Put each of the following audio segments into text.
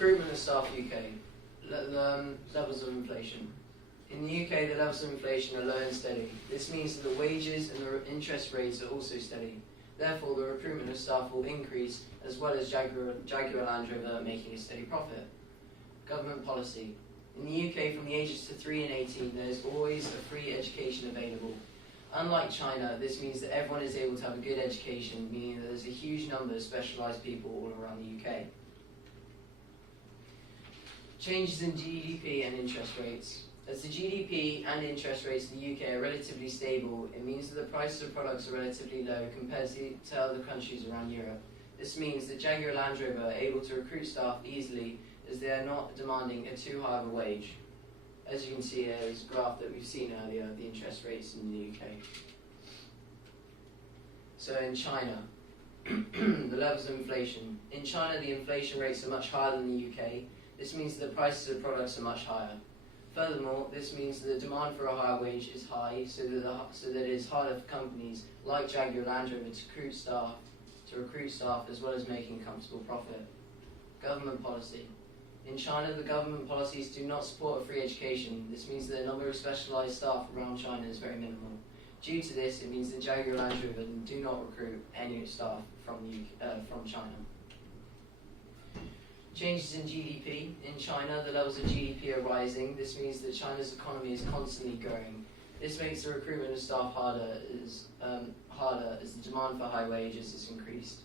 Recruitment of staff UK. Levels of inflation. In the UK, the levels of inflation are low and steady. This means that the wages and the interest rates are also steady. Therefore, the recruitment of staff will increase, as well as Jaguar Land Rover making a steady profit. Government policy. In the UK, from the ages to 3 and 18, there is always a free education available. Unlike China, this means that everyone is able to have a good education, meaning that there's a huge number of specialised people all around the UK. Changes in GDP and interest rates. As the GDP and interest rates in the UK are relatively stable, it means that the prices of products are relatively low compared to other countries around Europe. This means that Jaguar Land Rover are able to recruit staff easily, as they are not demanding a too high of a wage. As you can see here, this graph that we've seen earlier, the interest rates in the UK. So in China, the levels of inflation. In China, the inflation rates are much higher than the UK. This means that the prices of products are much higher. Furthermore, this means that the demand for a higher wage is high, so that it is harder for companies like Jaguar Land Rover to recruit staff as well as making a comfortable profit. Government policy. In China, the government policies do not support a free education. This means that the number of specialised staff around China is very minimal. Due to this, it means that Jaguar Land Rover do not recruit any staff from China. Changes in GDP. In China, the levels of GDP are rising. This means that China's economy is constantly growing. This makes the recruitment of staff harder as the demand for high wages is increased.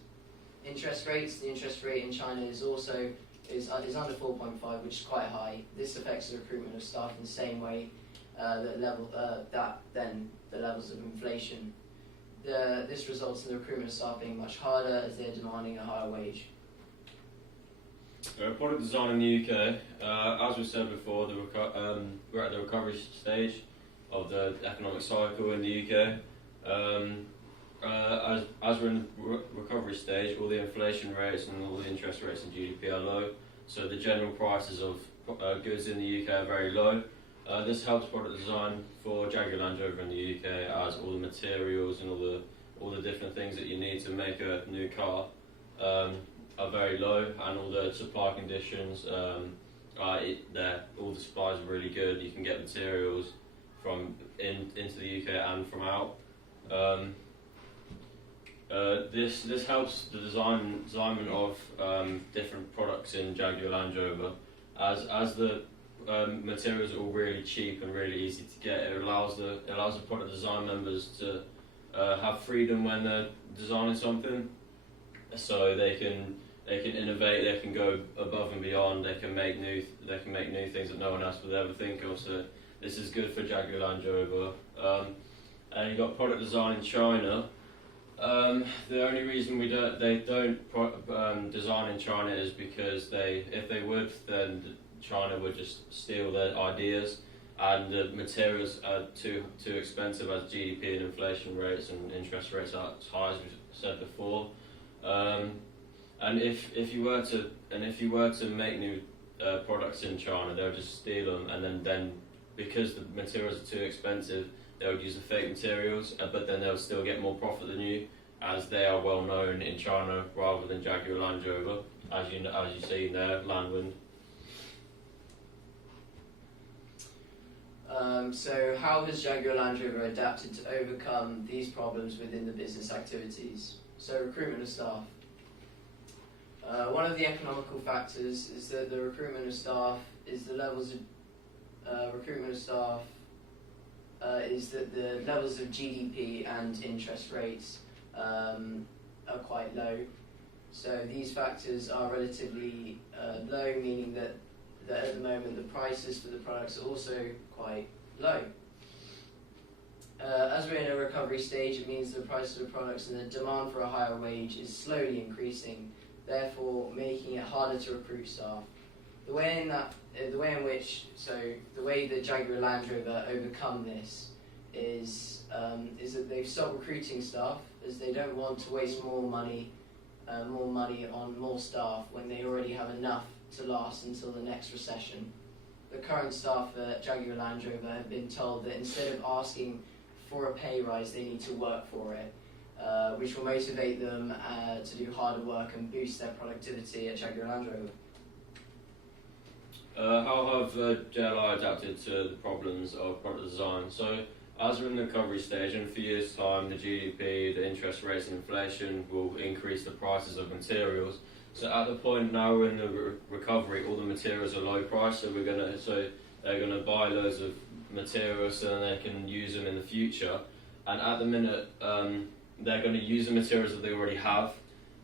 Interest rates. The interest rate in China is under 4.5, which is quite high. This affects the recruitment of staff in the same way that the levels of inflation. This results in the recruitment of staff being much harder as they're demanding a higher wage. Product design in the UK, as we said before, we're at the recovery stage of the economic cycle in the UK. As we're in the recovery stage, all the inflation rates and all the interest rates in GDP are low, so the general prices of goods in the UK are very low. This helps product design for Jaguar Land Rover in the UK, as all the materials and all the different things that you need to make a new car are very low, and all the supply conditions all the supplies are really good. You can get materials from into the UK and from out. This helps the design of different products in Jaguar Land Rover, as the materials are all really cheap and really easy to get. It allows the product design members to have freedom when they're designing something, so they can innovate, they can go above and beyond, they can make new things that no one else would ever think of. So this is good for Jaguar Land Rover. And you've got product design in China. The only reason they don't design in China is because if they would, then China would just steal their ideas, and the materials are too expensive, as GDP and inflation rates and interest rates are as high as we said before. And if you were to make new products in China, they would just steal them, and then because the materials are too expensive, they would use the fake materials, but then they would still get more profit than you, as they are well known in China rather than Jaguar Land Rover, as you see there, Landwind. So how has Jaguar Land Rover adapted to overcome these problems within the business activities? So recruitment of staff. One of the economical factors is that the recruitment of staff is the levels of GDP and interest rates are quite low. So these factors are relatively low, meaning that at the moment the prices for the products are also quite low. As we're in a recovery stage, it means the prices of products and the demand for a higher wage is slowly increasing, therefore making it harder to recruit staff. The way that Jaguar Land Rover overcome this is that they've stopped recruiting staff, as they don't want to waste more money on more staff when they already have enough to last until the next recession. The current staff at Jaguar Land Rover have been told that instead of asking for a pay rise, they need to work for it, which will motivate them to do harder work and boost their productivity at Jaguar Land Rover. How have JLI adapted to the problems of product design? So, as we're in the recovery stage, in a few years' time, the GDP, the interest rates, and inflation will increase the prices of materials. So, at the point now we're in the recovery, all the materials are low price. So they're gonna buy loads of materials so then they can use them in the future. And at the minute, they're going to use the materials that they already have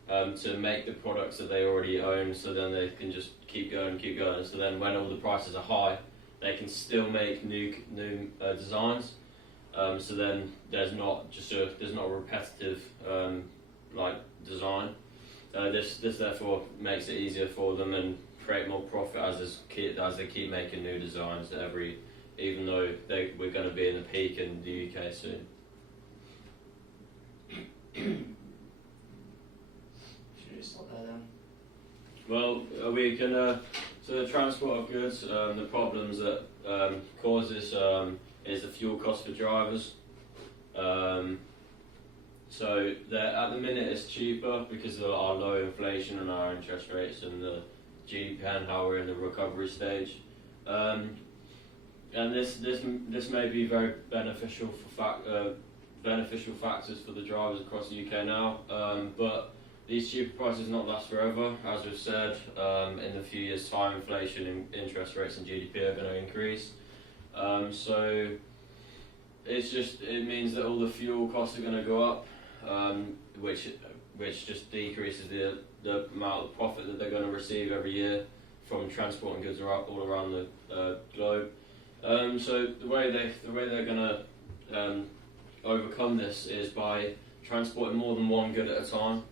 to make the products that they already own. So then they can just keep going, keep going. So then, when all the prices are high, they can still make new designs. So then there's not a repetitive like design. This therefore makes it easier for them and create more profit as they keep making new designs even though we're going to be in the peak in the UK soon. Should we just stop there then? Well, we can. So the transport of goods, the problems that cause this is the fuel cost for drivers. So at the minute it's cheaper because of our low inflation and our interest rates and the GDP and how we're in the recovery stage. And this may be very beneficial beneficial factors for the drivers across the UK now, but these cheaper prices not last forever. As we've said, in a few years' time, inflation, interest rates, and GDP are going to increase. So it means that all the fuel costs are going to go up, which just decreases the amount of profit that they're going to receive every year from transporting goods all around the globe. So the way they're going to overcome this is by transporting more than one good at a time.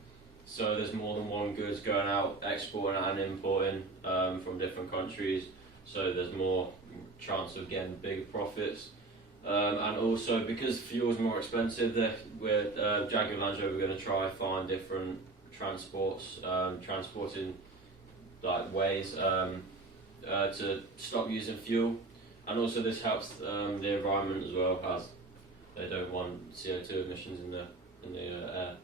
So there's more than one goods going out, exporting and importing from different countries. So there's more chance of getting bigger profits. And also because fuel is more expensive, we're Jaguar Land Rover going to try find different transporting like ways to stop using fuel. And also this helps the environment as well, as they don't want CO2 emissions in the air.